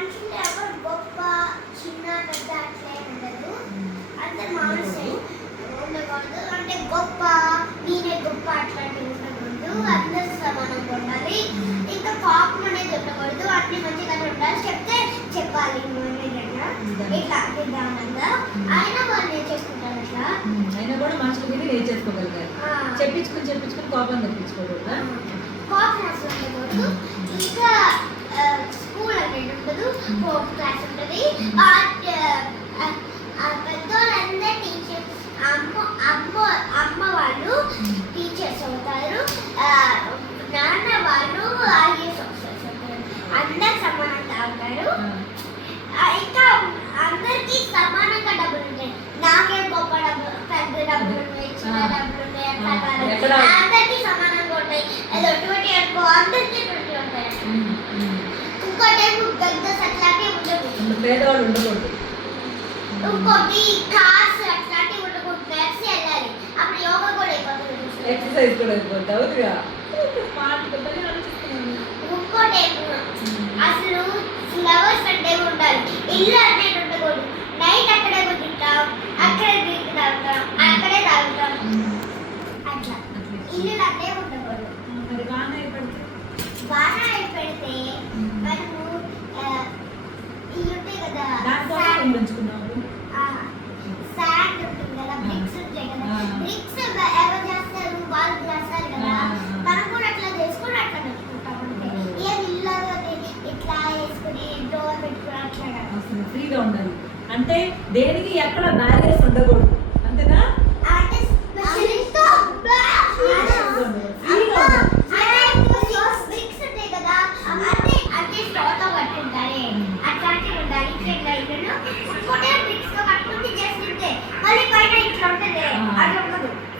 మనుషులు ఎవరు గొప్ప చిన్న పెద్ద అట్లే ఉండదు. అందరు మామూలు ఉండకూడదు. అంటే గొప్ప నేనే గొప్ప అట్లాంటివి ఉండకూడదు. అందరూ సమానంగా ఉండాలి. ఇంకా కోపం అనేది ఉండకూడదు. అన్ని మంచిగానే ఉండాలి. చెప్తే చెప్పాలి ఇట్లా నిదానంగా. ఆయన వాళ్ళు నేర్చేసుకుంటారు. అట్లా అయినా కూడా మనుషులు తిని నేర్చేసుకోగలిగారు. చెప్పించుకుని కోపం తెప్పించుకోకూడదా? కోపం అసలు ఉండకూడదు. ఇంకా స్కూల్ అనేది ఉండదు. హోమ్ క్లాస్ ఉంటుంది. పెద్దోళ్ళందరూ టీచర్స్ అమ్మ వాళ్ళు టీచర్స్ అవుతారు. నాన్న వాళ్ళు ఐఏఎస్ ఆఫీసర్స్ అవుతారు. అందరు సమానంగా ఉంటారు. ఇంకా అందరికి సమానంగా డబ్బులు ఉంటాయి. నాకే గొప్ప డబ్బులు పెద్ద డబ్బులు ఉన్నాయి, చిన్న డబ్బులు ఉన్నాయి. అట్లా అందరికి సమానంగా ఉంటాయి. అది 20 అనుకో అందరికి 20 ఉంటాయి. ఇంకోటి పెద్ద అట్లాంటివి ఉండదు. పేదవాళ్ళు ఉండకూడదు. ఇంకోటి కార్స్ అట్లాంటివి ఉండకూడదు. నడిచి వెళ్ళాలి. అప్పుడు యోగా కూడా అయిపోతుంది. ఎక్సర్సైజ్ కూడా అయిపోతుంది. అవుతుగా ఇంకోటి అసలు ఫ్లవర్స్ అంటే ఉండాలి. ఇల్లు అనేది ఉండకూడదు. నైట్ అక్కడే తింటాం, అక్కడే డ్రింక్ తాగుతాం, అక్కడే తాగుతాం. అట్లా ఇల్లు అంటే ఉండకూడదు. మరి బాగా పెడితే మనము ఇల్లు ఉంటాయి కదా, శాండ్ ఉంటుంది కదా, బ్రిక్స్ ఉంటాయి కదా. బ్రిక్స్ ఎవరు చేస్తారు? వాళ్ళు చేస్తారు కదా. మనం కూడా అట్లా చేసుకొని అట్లా పెట్టుకుంటాం. అంటే ఏం ఇల్లు ఇట్లా వేసుకుని డోర్ పెట్టుకుని అట్లా అసలు ఫ్రీగా ఉండాలి. అంటే దేనికి ఎక్కడ బ్యారియర్స్ ఉండకూడదు. అంతేనా?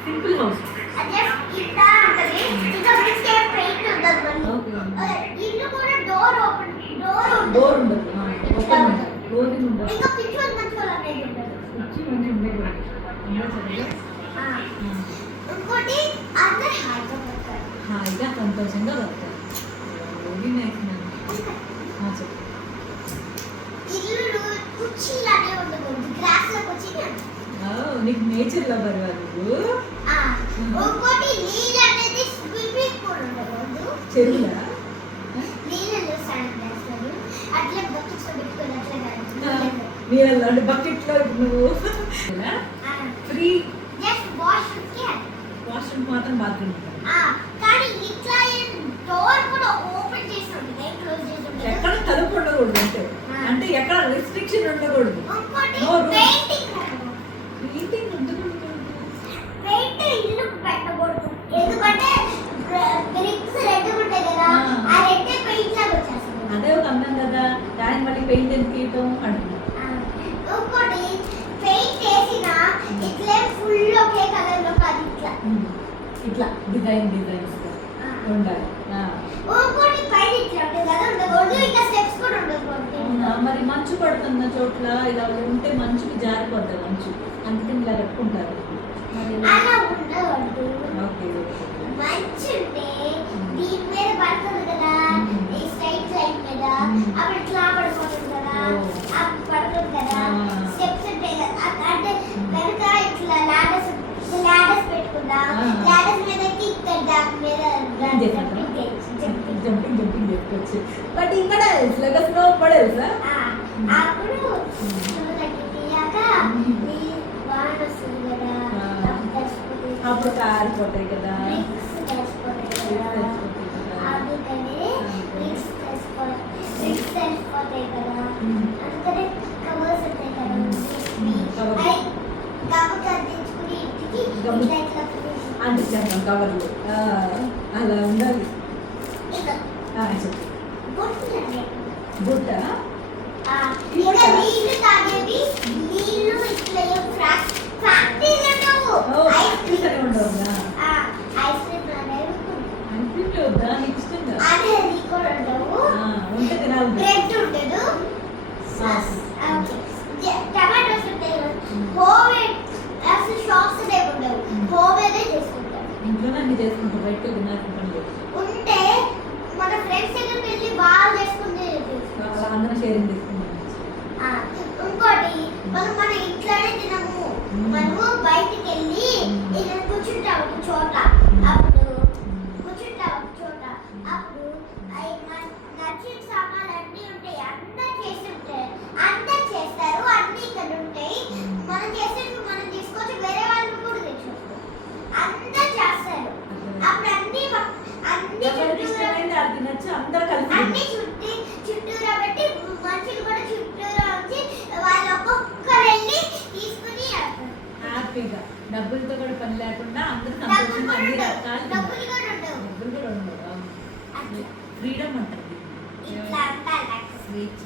Simple house. డోర్ ఉండదు. క్లోజింగ్ ఉండదు. హాయిగా సంతోషంగా బతారు. నీకు నేచర్ లవర్ నువ్వు. చెరువులా నీళ్ళలో అంటే బకెట్లో నువ్వు ఫ్రీ వాష్రూమ్ మాత్రం బాత్రూమ్ ఎక్కడ తలుపు ఉండకూడదు. అంటే అంటే ఎక్కడ రెస్ట్రిక్షన్ ఉండకూడదు. పెయింటింగ్ అదే ఒక అందం కదా. దాన్ని మళ్ళీ పెయింట్ ఎందుకు గీయటం అంటున్నా. ఇట్లా డిజైన్స్ ఉండాలి. మరి మంచు పడుతున్న చోట్ల ఇలా ఉంటే మంచుకి జారిపోద్ది మంచు. అందుకని ఇలా కట్టుకుంటారు. దీని మీద పడుతుంది కదా, ఈ స్ట్రైట్ లైన్ మీద. అప్పుడు ఇట్లా పడిపోతుంది కదా, పడుతుంది కదా. స్టెప్స్ ఉంటాయి కదా. అంటే వెనక ఇట్లా లాడర్స్ పెట్టుకుందా. లాడర్స్ మీద దాని మీద జంపింగ్ చేసుకోవచ్చు. బట్ ఇక్కడ స్లో పడేది. అప్పుడు తీయాక వాన వస్తుంది కదా, అప్పుడు కారిపోతాయి కదా. అందుకనే కవర్స్ ఉంటాయి కదా, అందించేద్దాం కవర్లు. అలా ఉండాలి. బుట్ట నీళ్ళు తాగేవి. నీళ్ళు ఇట్లా ఉండవుగా. ఐస్ క్రీమ్ అనిపించే వద్దా నీకు ఇష్టంగా ఉంటే తినాలి. బ్రెడ్ ఉండదు. టమాటోస్ ఉంటాయి. హోమ్మేడ్ అసలు షాప్స్ ఉండవు. హోమ్మేడే చేసుకుంటారు. ఇంట్లోనే అన్ని చేసుకుంటారు. బయటకు తినాలనుకుంటారు. ఉంటే మన ఫ్రెండ్స్ దగ్గరికి వెళ్ళి బాగా చేసుకుంటే అందరం షేరింగ్ ఒక చోట, అప్పుడు కూర్చుంటా ఒక చోట, అప్పుడు నచ్చిన సామాన్లు అన్నీ ఉంటాయి, అందరు చేస్తుంటే అందరు చేస్తారు, అన్నీ ఇక్కడ ఉంటాయి. మనం చేసేది మనం తీసుకొచ్చి వేరే వాళ్ళు కూడా తెచ్చుకోవచ్చు, అందరు చేస్తారు. అప్పుడు అన్ని ఎవరికి ఇష్టమైంది అది తినచ్చు, అందరూ కలిసి అన్ని చుట్టూరా పెట్టి మనుషులు కూడా చుట్టూరా వచ్చి వాళ్ళు ఒక్కొక్కరు వెళ్ళి తీసుకుని హ్యాపీగా డబ్బులతో కూడా పని లేకుండా అందరూ డబ్బులు సంతోషంగా కూడా అన్ని ఉండవు, రకాలు డబ్బులు కూడా ఉండవు, డబ్బులు కూడా ఉండవు. అట్లా ఫ్రీడమ్ అంటారు ఇట్లా అంతా స్వేచ్ఛ.